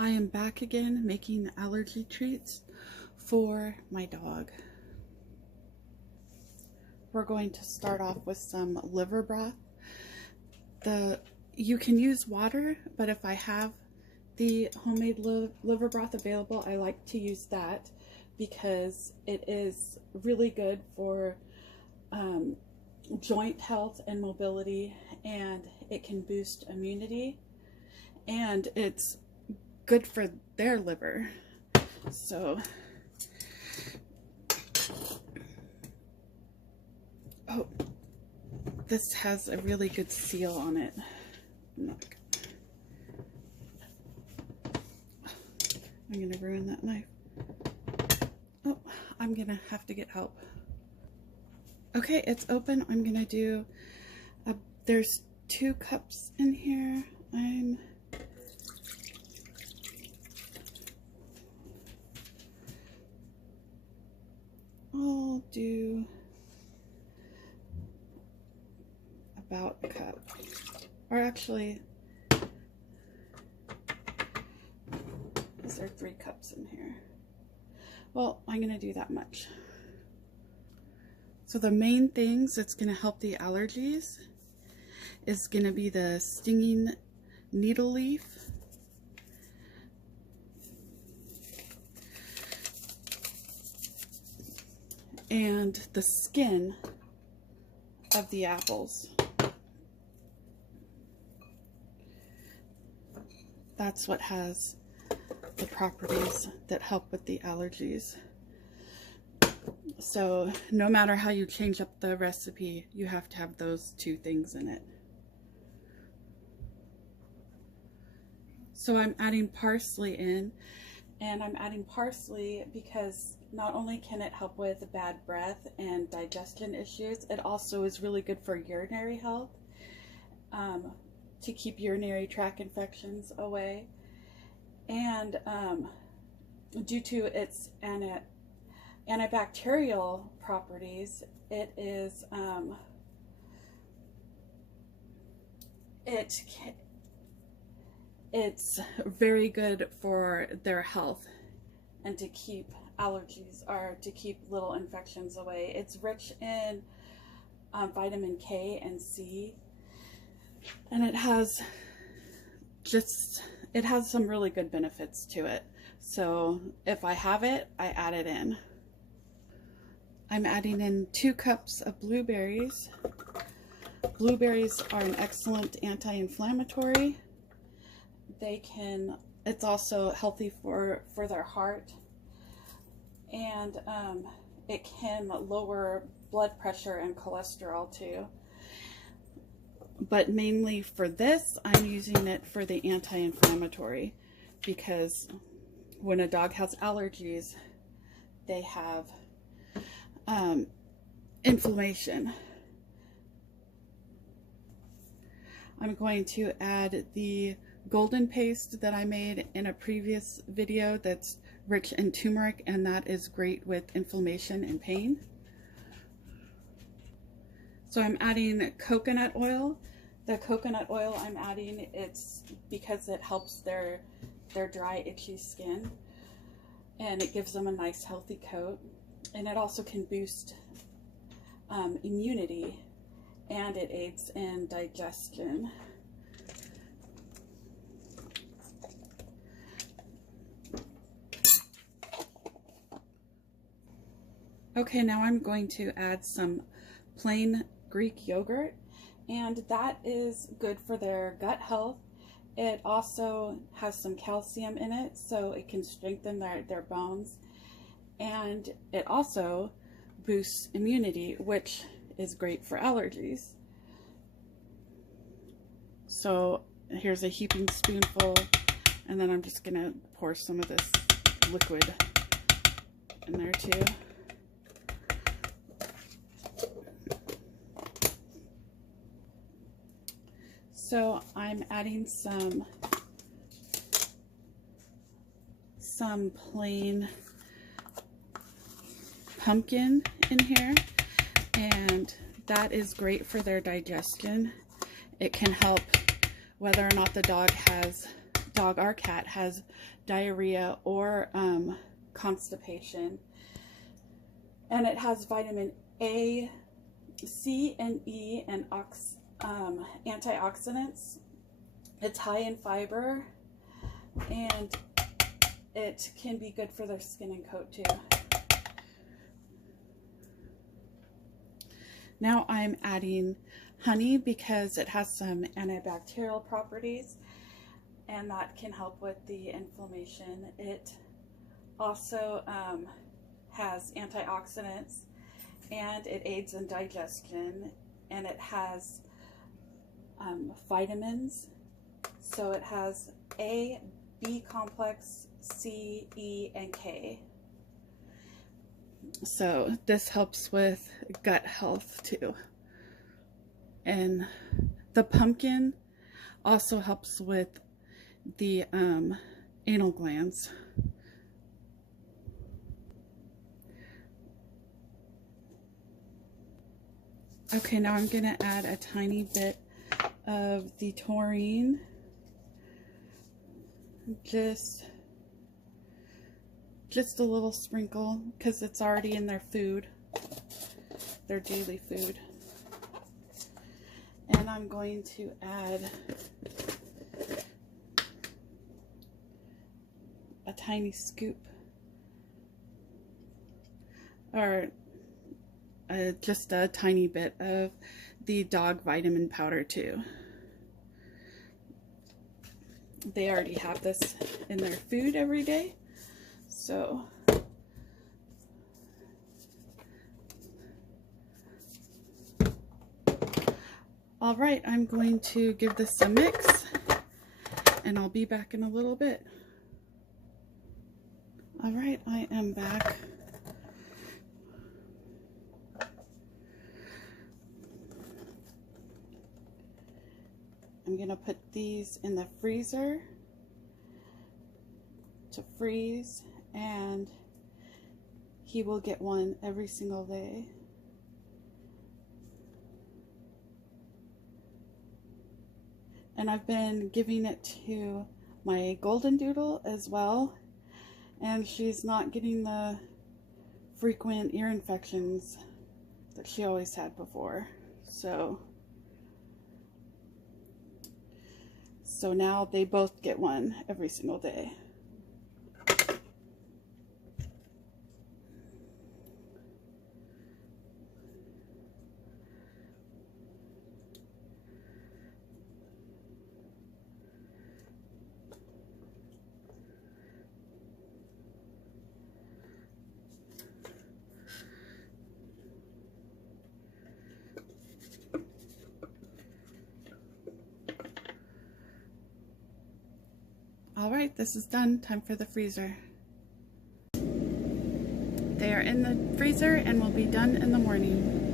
I am back again making allergy treats for my dog. We're going to start off with some liver broth. You can use water, but if I have the homemade liver broth available, I like to use that because it is really good for joint health and mobility, and it can boost immunity, and it's good for their liver. So, oh, this has a really good seal on it. I'm gonna ruin that knife. Oh, I'm gonna have to get help. Okay, it's open. I'm gonna do, there's 2 cups in here. I'll do about a cup, or actually, is there 3 cups in here? Well, I'm gonna do that much. So the main things that's gonna help the allergies is gonna be the stinging needle leaf, and the skin of the apples. That's what has the properties that help with the allergies. So no matter how you change up the recipe, you have to have those 2 things in it. So I'm adding parsley in, and I'm adding parsley because not only can it help with bad breath and digestion issues, it also is really good for urinary health, to keep urinary tract infections away. And due to its antibacterial properties, it's very good for their health and to keep allergies, or to keep little infections away. It's rich in vitamin K and C, and it has some really good benefits to it. So if I have it, I add it in. I'm adding in 2 cups of blueberries. Blueberries are an excellent anti-inflammatory. It's also healthy for their heart, and it can lower blood pressure and cholesterol too. But mainly for this, I'm using it for the anti-inflammatory, because when a dog has allergies, they have inflammation. I'm going to add the golden paste that I made in a previous video that's rich in turmeric, and that is great with inflammation and pain. So I'm adding coconut oil. The coconut oil I'm adding, it's because it helps their dry, itchy skin, and it gives them a nice healthy coat, and it also can boost immunity, and it aids in digestion. Okay, now I'm going to add some plain Greek yogurt, and that is good for their gut health. It also has some calcium in it, so it can strengthen their bones, and it also boosts immunity, which is great for allergies. So here's a heaping spoonful, and then I'm just gonna pour some of this liquid in there too. So I'm adding some plain pumpkin in here, and that is great for their digestion. It can help whether or not the dog has dog or cat has diarrhea or constipation. And it has vitamin A, C, and E, and antioxidants. It's high in fiber, and it can be good for their skin and coat too. Now I'm adding honey because it has some antibacterial properties, and that can help with the inflammation. It also has antioxidants, and it aids in digestion, and it has vitamins. So it has A, B complex, C, E, and K. So this helps with gut health too. And the pumpkin also helps with the anal glands. Okay, now I'm gonna add a tiny bit of the taurine. Just a little sprinkle, because it's already in their food, their daily food. And I'm going to add a tiny scoop, or just a tiny bit of the dog vitamin powder too. They already have this in their food every day, so all right, I'm going to give this a mix, and I'll be back in a little bit. All right, I am back. I'm going to put these in the freezer to freeze, and he will get one every single day. And I've been giving it to my golden doodle as well, and she's not getting the frequent ear infections that she always had before. So now they both get one every single day. All right, this is done. Time for the freezer. They are in the freezer and will be done in the morning.